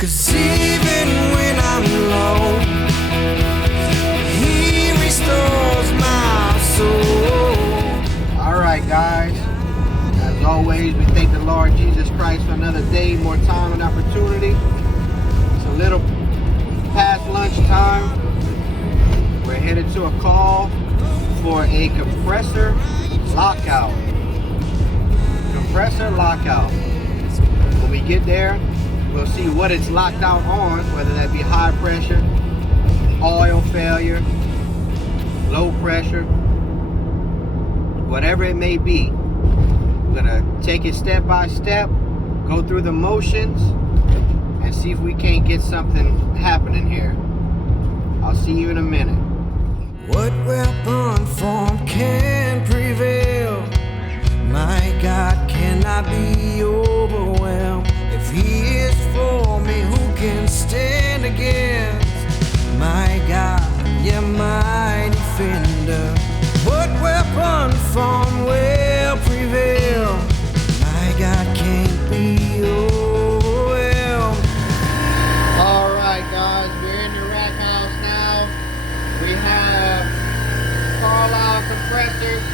'Cause even when I'm low, He restores my soul. Alright guys, as always we thank the Lord Jesus Christ for another day, more time and opportunity. It's a little past lunchtime. We're headed to a call for a compressor lockout. Compressor lockout. When we get there, we'll see what it's locked out on, whether that be high pressure, oil failure, low pressure, whatever it may be. We're gonna take it step by step, go through the motions, and see if we can't get something happening here. I'll see you in a minute. What weapon formed can prevail? My God cannot be overwhelmed. If He is for me, who can stand against? My God, yeah, my defender. What weapon formed will prevail? My God can't be overwhelmed. All right, guys, we're in the rack house now. We have Carlisle compressors.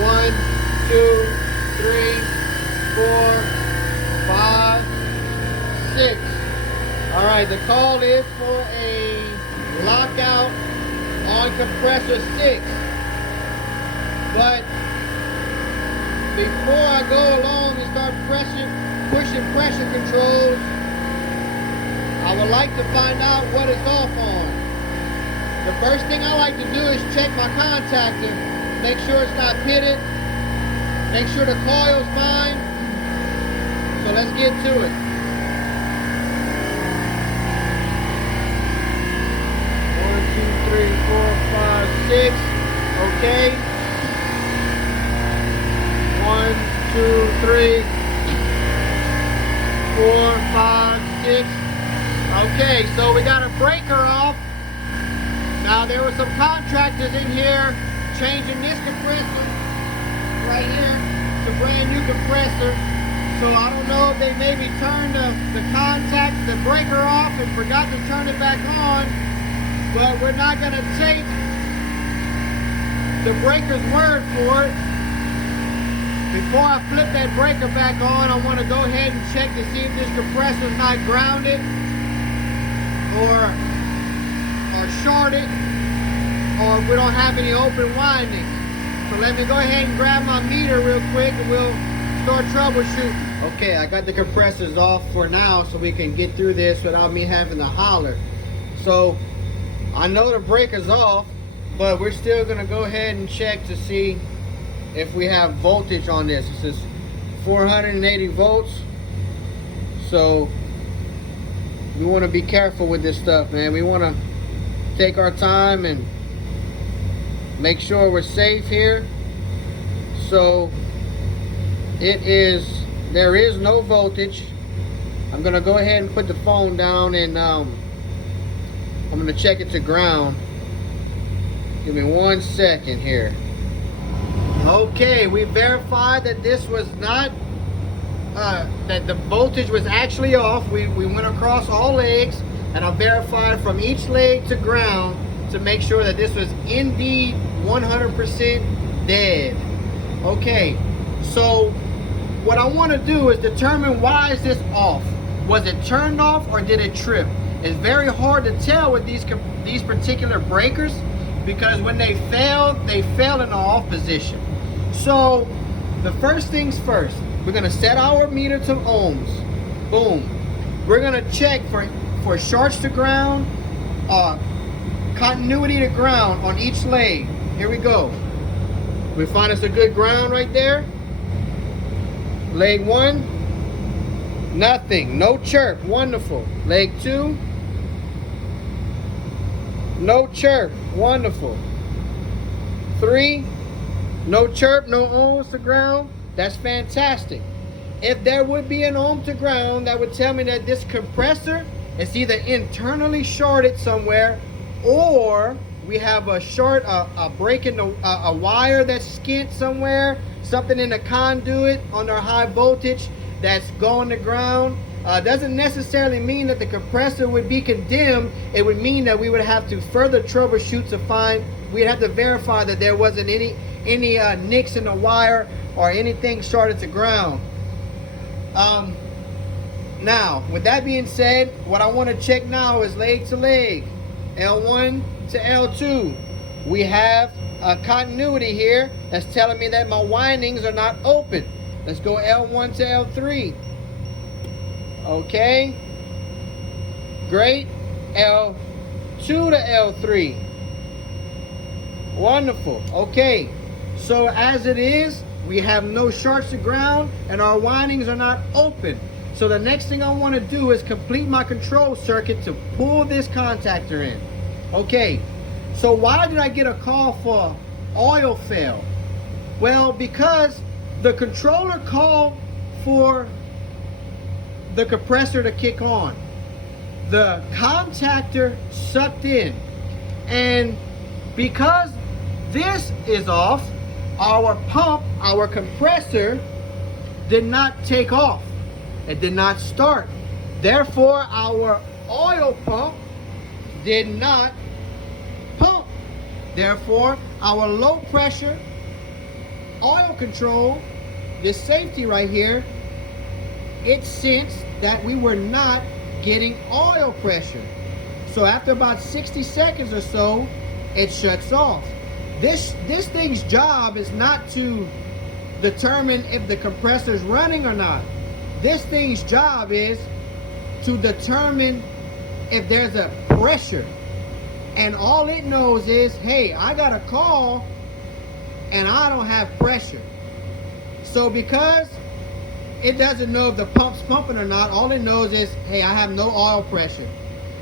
1, 2, 3, 4, 5, 6. All right, the call is for a lockout on compressor 6. But before I go along and start pushing pressure controls, I would like to find out what it's off on. The first thing I like to do is check my contactor, make sure it's not pitted, make sure the coil's fine. So let's get to it. 1, 2, 3, 4, 5, 6. Okay. 1, 2, 3, 4, 5, 6. Okay, so we got a breaker off. Now there were some contractors in here changing this compressor right here. It's a brand new compressor. So I don't know if they maybe turned the contact, the breaker off and forgot to turn it back on. But we're not gonna take the breaker's word for it. Before I flip that breaker back on, I want to go ahead and check to see if this compressor is not grounded or shorted, or if we don't have any open windings. So let me go ahead and grab my meter real quick and we'll start troubleshooting. Okay, I got the compressors off for now so we can get through this without me having to holler. So I know the breaker's off, but we're still gonna go ahead and check to see if we have voltage on this. This is 480 volts. So we want to be careful with this stuff, man. We want to take our time and make sure we're safe here. So there is no voltage. I'm gonna go ahead and put the phone down and I'm gonna check it to ground. Give me 1 second here. Okay, we verified that this was not that the voltage was actually off. We went across all legs and I verified from each leg to ground to make sure that this was indeed 100% dead. Okay, so what I want to do is determine, why is this off? Was it turned off or did it trip? It's very hard to tell with these particular breakers, because when they fail in the off position. So the first things first, we're gonna set our meter to ohms. Boom. We're gonna check for shorts to ground, continuity to ground on each leg. Here we go. We find us a good ground right there. Leg 1, nothing, no chirp, wonderful. Leg 2, no chirp, wonderful. 3, no chirp, no ohms to ground. That's fantastic. If there would be an ohm to ground, that would tell me that this compressor is either internally shorted somewhere, or we have a short, a break in a wire that's skint somewhere, something in the conduit on our high voltage that's going to ground. Doesn't necessarily mean that the compressor would be condemned. It would mean that we would have to further troubleshoot to find, we'd have to verify that there wasn't any nicks in the wire or anything shorted to ground. Now, with that being said, what I want to check now is leg to leg, L1 to L2. We have a continuity here that's telling me that my windings are not open. Let's go L1 to L3. Okay, great. L2 to L3. Wonderful. Okay, so as it is, we have no shorts to ground and our windings are not open. So the next thing I want to do is complete my control circuit to pull this contactor in. Okay, so why did I get a call for oil fail? Well, because the controller called for the compressor to kick on. The contactor sucked in, and because this is off, our pump, our compressor did not take off. It did not start. Therefore, our oil pump did not pump. Therefore, our low pressure oil control, this safety right here, it sensed that we were not getting oil pressure. So after about 60 seconds or so, it shuts off. This thing's job is not to determine if the compressor is running or not. This thing's job is to determine if there's a pressure. And all it knows is, hey, I got a call and I don't have pressure. So because it doesn't know if the pump's pumping or not, all it knows is, hey, I have no oil pressure.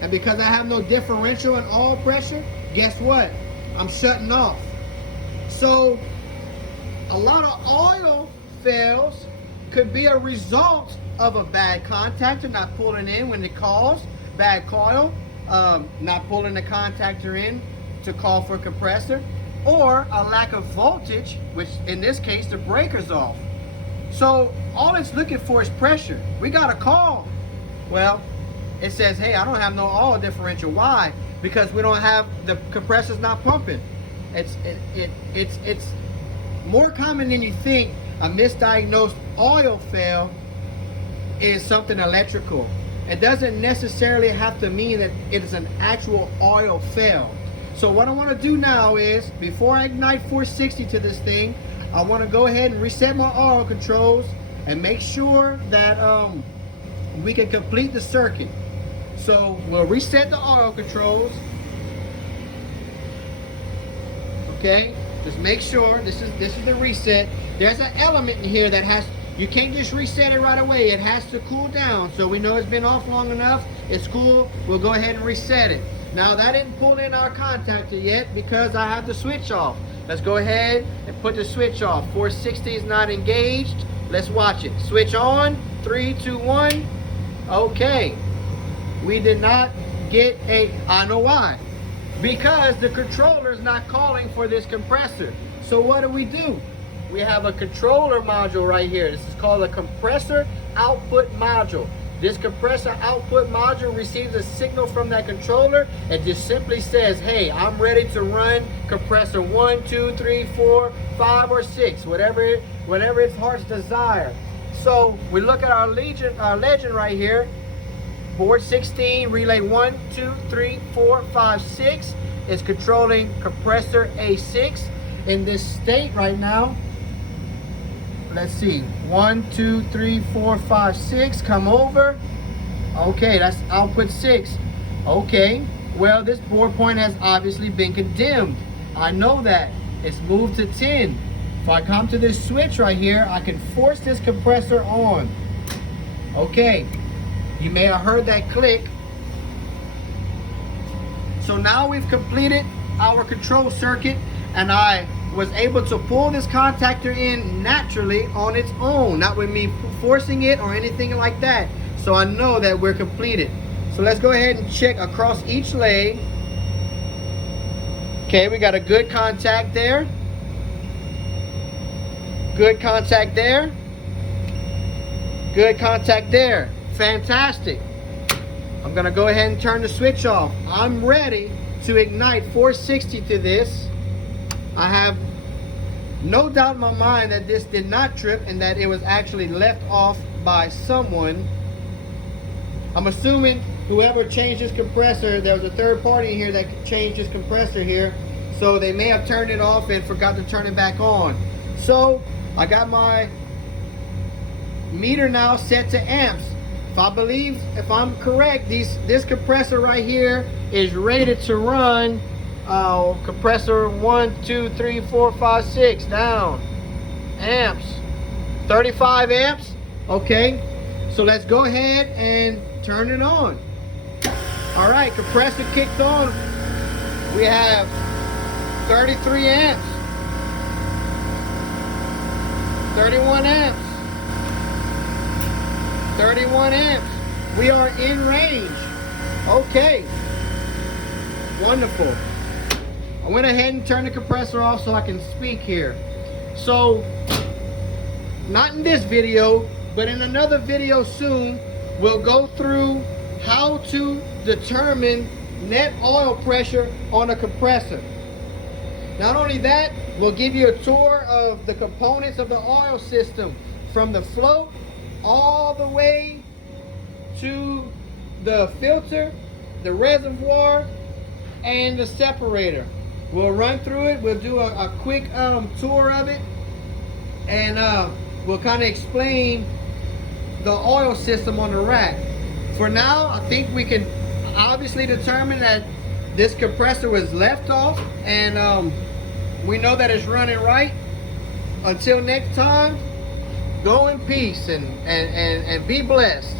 And because I have no differential in oil pressure, guess what? I'm shutting off. So a lot of oil fails could be a result of a bad contactor not pulling in when it calls, bad coil, not pulling the contactor in to call for compressor, or a lack of voltage, which in this case the breaker's off. So all it's looking for is pressure. We got a call. Well, it says, hey, I don't have no oil differential. Why? Because we don't have, the compressor's not pumping. It's more common than you think. A misdiagnosed oil fail is something electrical. It doesn't necessarily have to mean that it is an actual oil fail. So what I want to do now is, before I ignite 460 to this thing, I want to go ahead and reset my oil controls and make sure that we can complete the circuit. So we'll reset the oil controls. Okay, just make sure this is the reset. There's an element in here that has, you can't just reset it right away. It has to cool down. So we know it's been off long enough. It's cool. We'll go ahead and reset it. Now that didn't pull in our contactor yet because I have the switch off. Let's go ahead and put the switch off. 460 is not engaged. Let's watch it. Switch on. 3, 2, 1. Okay. We did not get I know why. Because the controller is not calling for this compressor. So what do? We have a controller module right here. This is called a compressor output module. This compressor output module receives a signal from that controller and just simply says, hey, I'm ready to run compressor 1, 2, 3, 4, 5, or 6, whatever its heart's desire. So we look at our legend right here. Board 16, relay 1, 2, 3, 4, 5, 6 is controlling compressor A6 in this state right now. Let's see, 1, 2, 3, 4, 5, 6, come over. Okay, that's output 6. Okay, well, this board point has obviously been condemned. I know that. It's moved to 10. If I come to this switch right here, I can force this compressor on. Okay, you may have heard that click. So now we've completed our control circuit, and I was able to pull this contactor in naturally on its own, not with me forcing it or anything like that. So I know that we're completed. So let's go ahead and check across each leg. Okay, we got a good contact there. Good contact there. Good contact there. Fantastic. I'm gonna go ahead and turn the switch off. I'm ready to ignite 460 to this. I have no doubt in my mind that this did not trip and that it was actually left off by someone. I'm assuming whoever changed this compressor, there was a third party in here that changed this compressor here. So they may have turned it off and forgot to turn it back on. So I got my meter now set to amps. If I'm correct, this compressor right here is rated to run compressor 1, 2, 3, 4, 5, 6 down. Amps. 35 amps. Okay. So let's go ahead and turn it on. All right, compressor kicked on. We have 33 amps. 31 amps. 31 amps. We are in range. Okay. Wonderful. I went ahead and turned the compressor off so I can speak here. So, not in this video, but in another video soon, we'll go through how to determine net oil pressure on a compressor. Not only that, we'll give you a tour of the components of the oil system, from the float all the way to the filter, the reservoir, and the separator. We'll run through it. We'll do a quick tour of it, and we'll kind of explain the oil system on the rack. For now, I think we can obviously determine that this compressor was left off, and we know that it's running right. Until next time, go in peace and be blessed.